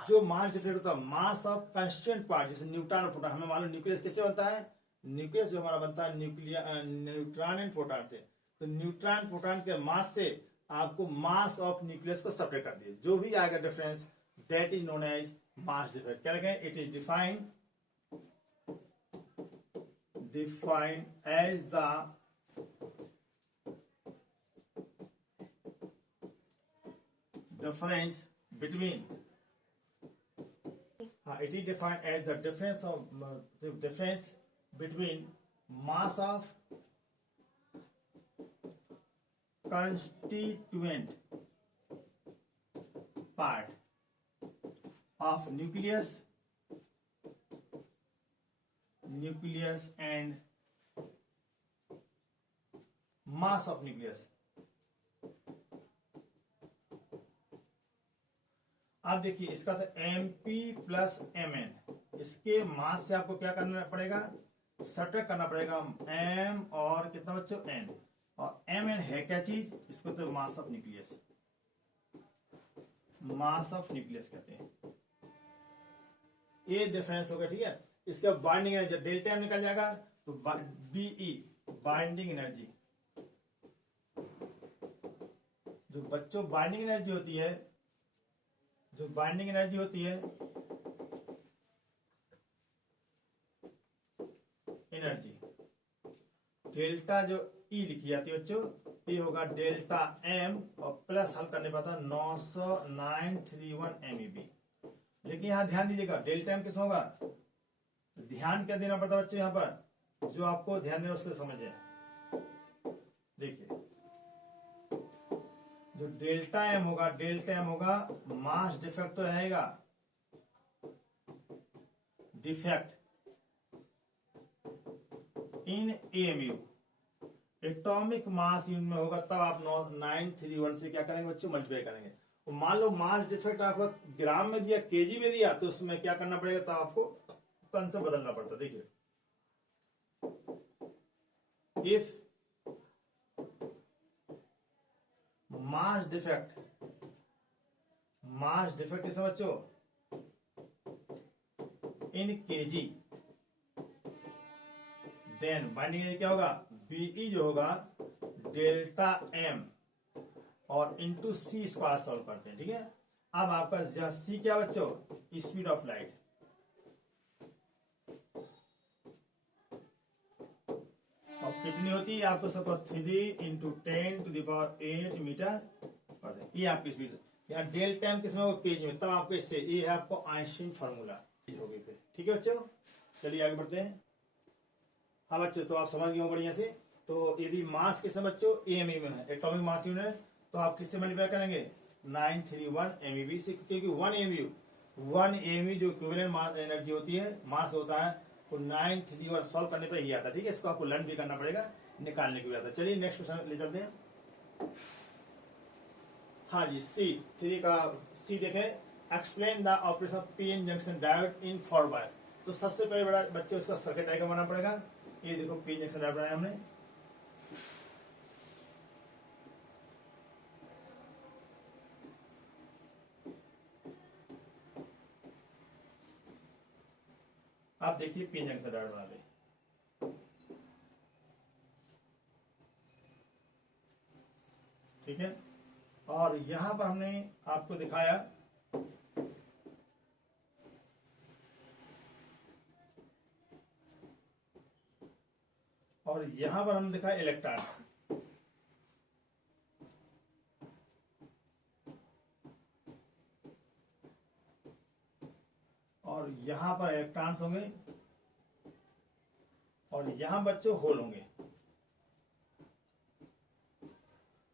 जो मास डिफेक्ट होता है मास ऑफ कंस्टेंट पार्ट, जैसे न्यूट्रॉन और प्रोटॉन। हमें मालूम न्यूक्लियस किससे बनता है, न्यूक्लियस जो हमारा बनता है न्यूट्रॉन एंड प्रोटॉन से। तो न्यूट्रॉन प्रोटॉन के मास से आपको मास ऑफ न्यूक्लियस को सेपरेट कर दिए, जो भी आएगा difference, that is known as mass defect. क्या लिखें, it is defined as the difference between it is defined as the difference of the difference between mass of constituent part of nucleus and mass of nucleus। अब देखिए इसका था mp plus mn, इसके मास से आपको क्या करना पड़ेगा, सब्ट्रैक्ट करना पड़ेगा m और कितना बच्चों n, और mn है क्या चीज, इसको तो मास of nucleus, mass of nucleus कहते हैं। ये डिफरेंस होगा, ठीक है। इसका बाइंडिंग एनर्जी डेल्टा एम निकल जाएगा, तो बीई बाइंडिंग एनर्जी, जो बच्चों बाइंडिंग एनर्जी होती है, जो बाइंडिंग एनर्जी होती है, एनर्जी डेल्टा जो ई लिखी जाती है बच्चों, ये होगा डेल्टा एम और प्लस हल करने पर था 90931 MeV। लेकिन यहां ध्यान दीजिएगा डेल्टा एम किस होगा, ध्यान क्या देना पड़ता है बच्चों, यहां पर जो आपको ध्यान देना उसको समझे। देखिए जो डेल्टा एम होगा, डेल्टा एम होगा मास डिफेक्ट तो रहेगा, defect in MU, atomic mass unit में होगा, तब आप 931 से क्या करेंगे बच्चों, मल्टीप्लाई करेंगे। और मान लो मास डिफेक्ट आपको ग्राम में दिया, केजी में दिया, तो उसमें क्या करना पड़ेगा, तब आपको कंसेप्ट बदलना पड़ता। देखिए इफ मास डिफेक्ट इस बच्चों इन केजी, देन बाइंडिंग एनर्जी क्या होगा, बीई जो होगा डेल्टा एम और इंटू सी, इस पास सॉल्व करते हैं, ठीक है। अब आपका सी क्या बच्चों, स्पीड ऑफ लाइट, और कितनी होती है आपको सबको 3 × 10⁸ मीटर पर सेकंड, ये आपकी स्पीड। यहाँ डेल्टा एम किसमें होगा, केजी में, तब आपको इससे ये है आपको आइंस्टीन फार्मूला हो गई फिर, ठीक है बच्चों। चलिए आगे बढ़ते हैं। हाँ बच्चों, तो आप समझ गए हो बढ़िया से। तो यदि मास किसमें बच्चों, एमई में है, एटॉमिक मास यूनिट, तो आप किससे मल्टीप्लाई करेंगे, 931 MeV से, क्योंकि 1 MeV जो इक्विवेलेंट मास एनर्जी होती है, मास होता है, तो 931 सॉल्व करने पर ही आता है, ठीक है। इसको आपको लर्न भी करना पड़ेगा, निकालने के भी आता है। चलिए नेक्स्ट क्वेश्चन ले चलते हैं। हाँ जी, C3 का सी देखें, explain the operation of PN junction diode in 4 बायस। तो सबसे पहले बड़ा बच्चे उसका सर्किट डायग्राम बनाना पड़ेगा। ये देखो पीएन जंक्शन डायोड बनाया हमने, आप देखिए पीएन जंक्शन डायोड बना ले, ठीक है। और यहां पर हमने आपको दिखाया और यहां पर हमने दिखाया इलेक्ट्रॉन्स, और यहां पर इलेक्ट्रॉन्स होंगे और यहां बच्चों होल होंगे।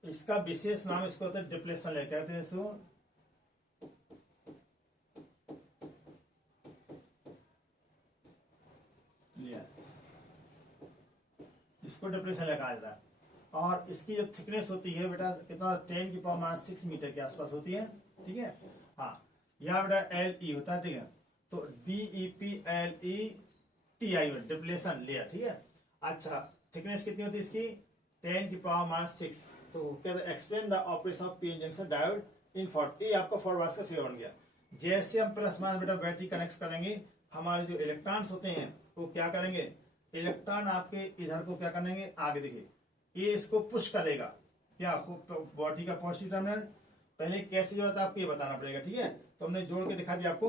इसका विशेष नाम इसको होता है डिप्लेशन कहते हैं इसको लिया, इसको डिप्रेशन कहा जाता है। और इसकी जो थिकनेस होती है बेटा कितना 10⁻⁶ मीटर के आसपास होती है, ठीक है। हाँ, यहाँ बेटा LE होता है, ठीक है। तो DEPLETI डिप्लेशन लेयर, ठीक है। अच्छा, थिकनेस कितनी होती है इसकी 10⁻⁶। तो कहते हैं explain the operation of PN junction diode in forward. ये आपका फॉरवर्ड का फिगर बन गया। जैसे हम प्लस माइनस बेटा बैटरी कनेक्ट करेंगे, हमारे जो इलेक्ट्रॉन्स होते हैं वो क्या करेंगे, इलेक्ट्रॉन आपके इधर को क्या करेंगे, आगे देखिए, ये इसको पुश करेगा, क्या बॉडी का पॉजिटिव टर्मिनल पहले कैसे जोड़ा था आपको ये बताना पड़ेगा, ठीक है। तो हमने जोड़ के दिखा दिया आपको।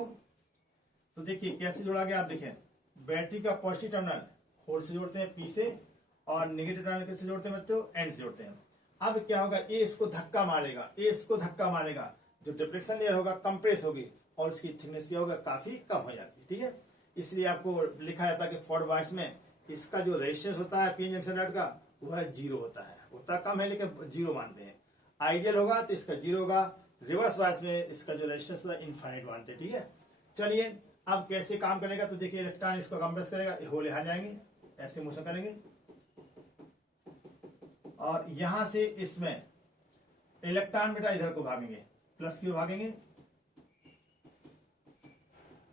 तो देखिए कैसे जोड़ा गया, आप देखें, बैटरी का पॉजिटिव टर्मिनल होल से जोड़ते हैं P से, और नेगेटिव टर्मिनल किससे जोड़ते हैं बच्चों, N से जोड़ते हैं। अब क्या होगा, ये इसको धक्का मारेगा, ये इसको धक्का मारेगा, जो डिफ्लेक्शन लेयर होगा कंप्रेस होगी, और उसकी थिकनेस क्या होगा, काफी कम हो जाती है, ठीक है। इसलिए आपको लिखा जाता है कि फॉरवर्ड बायस में इसका जो रेजिस्टेंस होता है पीएन जंक्शन डायोड का वह 0 होता है, उतना कम है लेकिन 0 मानते हैं। आइडियल होगा तो इसका 0 होगा, रिवर्स बायस में इसका जो रेजिस्टेंस होता है इनफाइनाइट मानते हैं, ठीक है। चलिए अब कैसे काम करेगा, तो देखिए इलेक्ट्रॉन इसको कंप्रेस करेगा, होल यहाँ जाएंगे, ऐसे मोशन करेंगे, और यहां से इसमें इलेक्ट्रॉन बेटा इधर को भागेंगे, प्लस की ओर भागेंगे,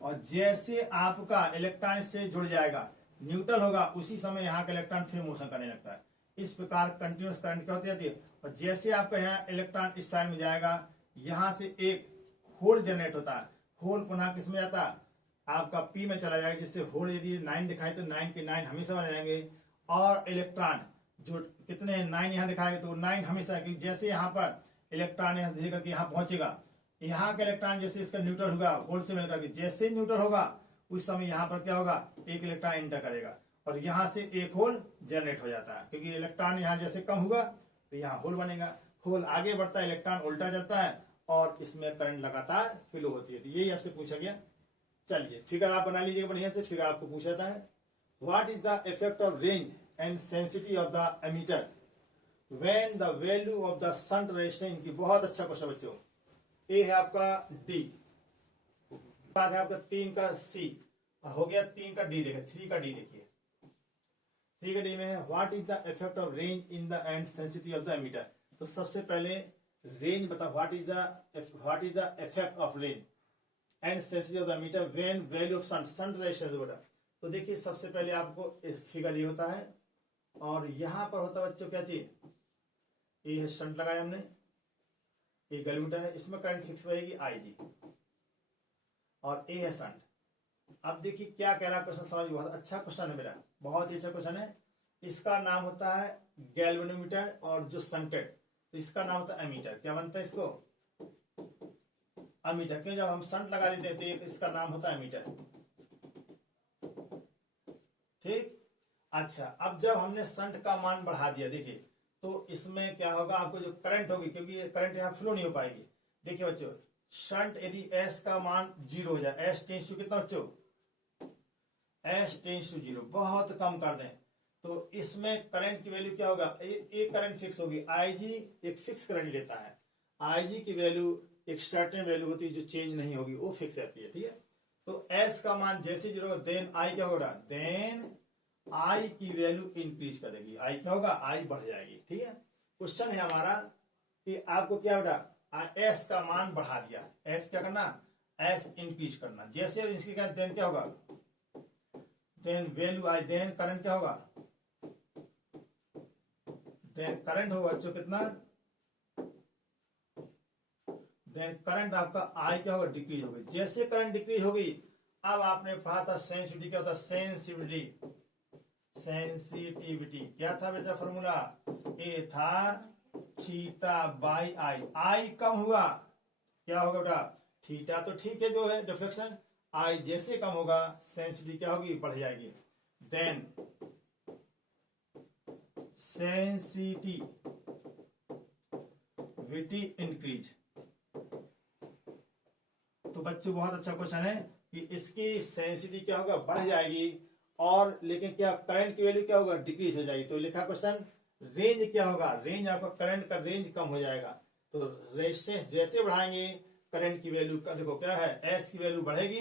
और जैसे आपका इलेक्ट्रॉन इससे जुड़ जाएगा, न्यूट्रल होगा, उसी समय यहाँ का इलेक्ट्रॉन फिर मोशन करने लगता है। इस प्रकार कंटिन्यूस करंट क्या होती है। और जैसे आपका यहाँ इलेक्ट्रॉन इस साइड में जाएगा, यहाँ से एक होल जनरेट होता है, होल पुनः किस में जाता है, आपका P में चला जाएगा, जिससे होल यदि 9 दिखाए तो 9 के 9 हमेशा बने जाएंगे, और इलेक्ट्रॉन जो कितने 9 यहाँ दिखाएंगे तो 9 हमेशा, क्योंकि जैसे यहाँ पर इलेक्ट्रॉन यहाँ धीरे करके यहाँ पहुंचेगा, यहाँ का इलेक्ट्रॉन जैसे इसका न्यूट्रल होगा होल से मिलकर, जैसे न्यूट्रल होगा उस समय यहाँ पर क्या होगा, एक इलेक्ट्रॉन एंटर करेगा, और यहाँ से एक होल जनरेट हो जाता है, क्योंकि इलेक्ट्रॉन यहाँ जैसे कम होगा तो यहाँ होल बनेगा, होल आगे बढ़ता है, इलेक्ट्रॉन उल्टा चलता है, और इसमें करंट लगातार फ्लो होती है। तो यही आपसे पूछा गया। चलिए फिगर आप बना लीजिए बढ़िया से, फिगर आपको पूछा था है, what is the effect of range and sensitivity of the ammeter when the value of the shunt resistance. इनकी बहुत अच्छा क्वेश्चन बच्चों। ए है आपका D, बाद है आपका 3 का C, हो गया 3 का D, देखिए 3 का D, देखिए 3 का D में है what is the effect of range in the and sensitivity of the ammeter. तो सबसे पहले रेंज बताओ, what is the effect of range and sensitivity of the ammeter when value of shunt resistance बेटा। तो देखिए सबसे पहले आपको फिगर ये होता है, और यहां पर होता है बच्चों क्या चीज, ये शंट लगाया हमने, ये गैल्वेमीटर है, इसमें करंट फिक्स रहेगी IG, और ए है शंट। अब देखिए क्या कह रहा है क्वेश्चन, समझ, बहुत अच्छा क्वेश्चन है मेरा, बहुत ही अच्छा क्वेश्चन है। इसका नाम होता है गैल्वेनोमीटर, और जो शंटेड तो इसका नाम होता है एमीटर। क्या बनता है इसको, एमीटर, क्यों, जब हम शंट लगा देते हैं तो इसका नाम होता है एमीटर, ठीक। अच्छा, अब जब हमने शंट का मान बढ़ा दिया, देखिए तो इसमें क्या होगा, आपको जो करंट होगी, क्योंकि ये करंट यहाँ फ्लो नहीं हो पाएगी। देखिए बच्चों, शंट यदि S का मान 0 हो जाए, S टेंस टू कितना बच्चों, S टेंस टू 0, बहुत कम कर दें, तो इसमें करंट की वैल्यू क्या होगा, एक करंट फिक्स होगी, IG एक फिक्स करंट लेता है, IG की वैल्यू एक सर्टेन वैल्यू होती है जो चेंज नहीं होगी, वो फिक्स रहती है, ठीक है। तो S का मान जैसे 0 होगा, देन I क्या होगा, देन I की वैल्यू इंक्रीज करेगी, I क्या होगा, I बढ़ जाएगी, ठीक है। क्वेश्चन है हमारा कि आपको क्या बेटा, S का मान बढ़ा दिया, S क्या करना, S इंक्रीज करना, जैसे इसकी क्या, देन क्या होगा, then value I, then current क्या होगा, देन करंट होगा बच्चों कितना, देन करंट आपका I क्या होगा, डिक्रीज होगी। जैसे करंट डिक्रीज होगी, अब आपने पढ़ा था सेंसिटिविटी, क्या होता है, सेंसिटिविटी क्या था बेटा फॉर्मूला, ए था थीटा बाई आई, आई कम हुआ क्या होगा बेटा, थीटा तो ठीक है जो है डिफ्लेक्शन, आई जैसे कम होगा सेंसिटिविटी क्या होगी, बढ़ जाएगी, देन सेंसिटिविटी इंक्रीज। तो बच्चों बहुत अच्छा क्वेश्चन है कि इसकी सेंसिटिविटी क्या होगा, बढ़ जाएगी, और लेकिन क्या करंट की वैल्यू क्या होगा, डिक्रीज हो जाएगी। तो लिखा क्वेश्चन, रेंज क्या होगा, रेंज आपका करंट का रेंज कम हो जाएगा, तो रेजिस्टेंस जैसे बढ़ाएंगे करंट की वैल्यू का, देखो क्या है, S की वैल्यू बढ़ेगी,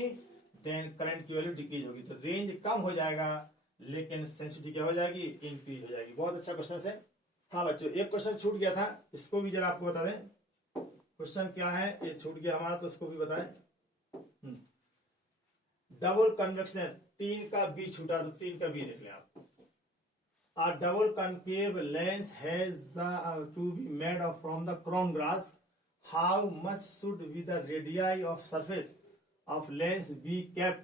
देन करंट की वैल्यू डिक्रीज होगी, तो रेंज कम हो जाएगा, लेकिन सेंसिटिविटी क्या हो जाएगी, इंक्रीज हो जाएगी। बहुत अच्छा क्वेश्चन है। हाँ बच्चों, एक क्वेश्चन छूट गया था, इसको भी जरा आपको बता दें। क्वेश्चन क्या है, ये छूट गया हमारा, तो इसको भी बताएं। डबल कन्वेक्शन, 3 का बी छूटा, तो 3 का बी देख लें आप। A double concave lens has to be made of from the crown glass. How much should be the radii of surface of lens be kept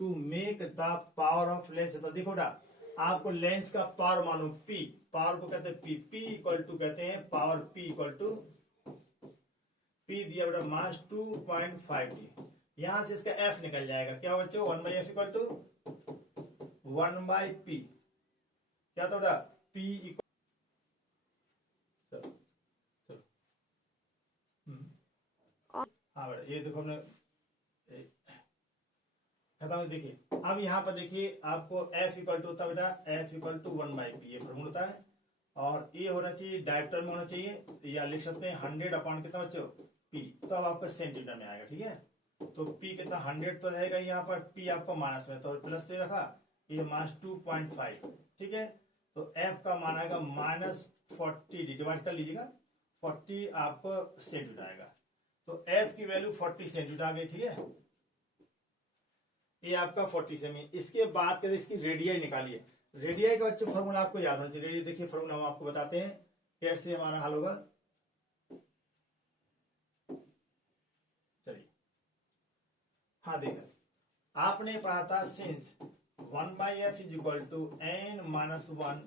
to make the power of lens? तो देखो ना, आपको lens का power मालूम, P, power को कहते हैं P, P equal to कहते हैं power, P equal to P दिया बेटा मास 2.5T। यहां से इसका F निकल जाएगा, क्या बच्चों, 1/F इक्वल टू 1/P। क्या तो P इक्वल, चलो चलो हाँ बेटा, ये देखो हमने खत्म। देखिए अब यहाँ पर देखिए आपको F इक्वल टू होता है बेटा, F इक्वल टू 1/P, ये फॉर्मूला होता है। और ये होना चाहिए डायमीटर में होना चाहिए, या लिख सकते हैं 100 अपॉन कितना बच्चों, P, तो अब आपका सेंटीमीटर में आएगा। ठीक है, तो P कितना 100 तो रहेगा, यहाँ पर P आपका माइनस में, तो प्लस से रखा, ये माइनस 2.5। ठीक है, तो F का मान आएगा -40, डिवाइड कर लीजिएगा, 40 आपको सेंटीमीटर आएगा। तो F की वैल्यू 40 सेंटीमीटर आ गई। ठीक है, ये आपका 40 सेमी। इसके बाद के इसकी रेडियाई निकालिए। रेडियाई का बच्चों फॉर्मूला आपको याद होना चाहिए। रेडियाई देखिए, फॉर्मूला हम आपको बताते हैं कैसे हमारा हल होगा। चलिए, हाँ देखिए, आपने पढ़ा था since 1/F is equal to n-1,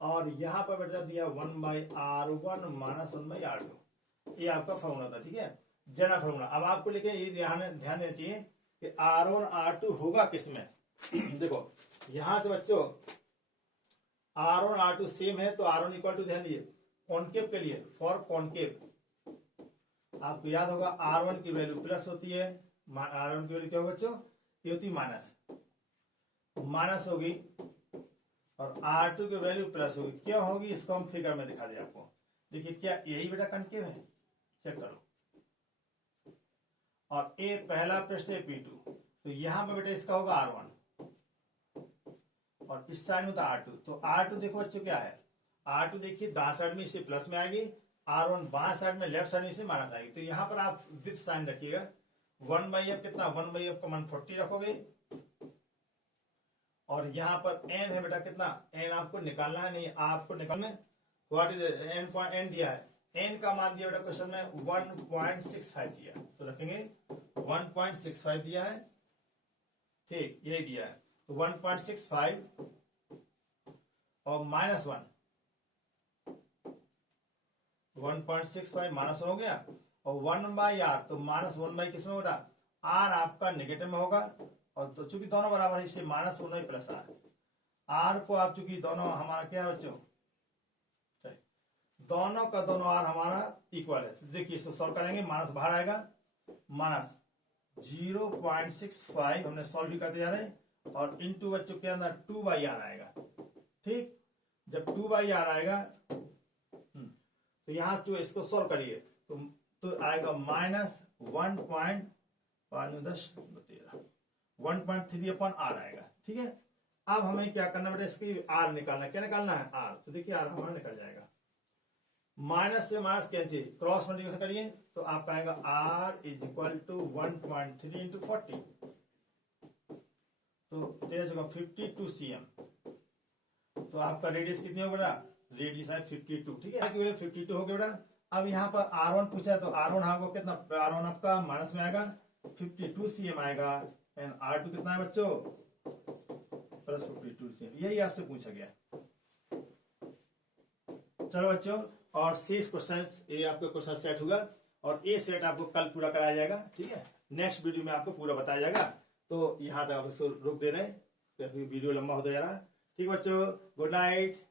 और यहां पर बेटा दिया 1/R1 माइनस 1/R2, ये आपका फॉर्मूला था। ठीक है, जनरल फॉर्मूला। अब आपको लिखे, ये ध्यान देना चाहिए कि R1 R2 होगा किसमें। देखो यहां से बच्चों R1 R2 सेम है, तो R1 इक्वल टू, ध्यान दिए कॉनकेव के लिए, फॉर कॉनकेव आपको याद होगा R1 की वैल्यू प्लस होती है, R1 की वैल्यू क्या होगा बच्चों, ये होती माइनस होगी, और R2 की वैल्यू प्लस होगी। क्या होगी, इसको हम फिगर में दिखा दें आपको। देखिए क्या यही बेटा कनकेव है, चेक करो। और ए पहला पृष्ठ है P2, तो यहां पर बेटा इसका होगा R1, और इस साइड में तो R2। तो R2 देखो बच्चों क्या है, R2 देखिए दाएं साइड में इसे प्लस में आएगी, R1 बाएं साइड में, लेफ्ट साइड में इसे माइनस आएगी। तो यहां पर आप विथ साइन रखिएगा। 1/F कितना, 1/F का मान 40 रखोगे, और यहाँ पर n है बेटा कितना, n आपको निकालना है, नहीं आपको निकालना, व्हाट इज n दिया है, n का मान दिया बेटा क्वेश्चन में 1.65 दिया, तो रखेंगे 1.65 दिया है। ठीक, यही दिया है, तो 1.65 और -1, 1.65 -1 हो गया, और 1/R, तो -1 किसमें होगा, R आपका नेगेटिव में होगा, और तो चूंकि दोनों बराबर है, इससे -1 प्लस R को आप चूंकि दोनों हमारा क्या है बच्चों, दोनों का दोनों R हमारा इक्वल है। तो देखिए इसको सॉल्व करेंगे, माइनस बाहर आएगा, -0.65 हमने सॉल्व भी करते जा रहे हैं, और इनटू बच्चों के अंदर 2/R आएगा। ठीक, जब 2/R आएगा, तो यहां से इसको सॉल्व करिए, तो आएगा -1.3/R आएगा। ठीक है, अब हमें क्या करना बेटा, इसकी R निकालना है। क्या निकालना है, R। तो देखिए R हमारा निकल जाएगा, माइनस से माइनस कैंसिल, क्रॉस मल्टीप्लिकेशन करिए, तो आपका आएगा R is equal to 1.3 into 40, तो 52 cm। तो आपका रेडियस कितनी हो बेटा, रेडियस है 52। ठीक है, 52 हो गया बेटा। अब यहाँ पर R1 पूछा है, तो R1 आपको कितना, R1 आपका माइनस में आएगा, 52 cm आएगा, एंड R2 कितना है बच्चों, प्लस 52 cm। यही आपसे पूछा गया। चलो बच्चों, और शेष क्वेश्चंस, ये आपका क्वेश्चन सेट होगा, और ये सेट आपको कल पूरा कराया जाएगा। ठीक है, नेक्स्ट वीडियो में आपको पूरा बताया जाएगा। तो यहाँ तक आप इसको रोक दे रहे हैं, वीडियो लंबा होता जा रहा है। ठीक बच्चों, गुड नाइट।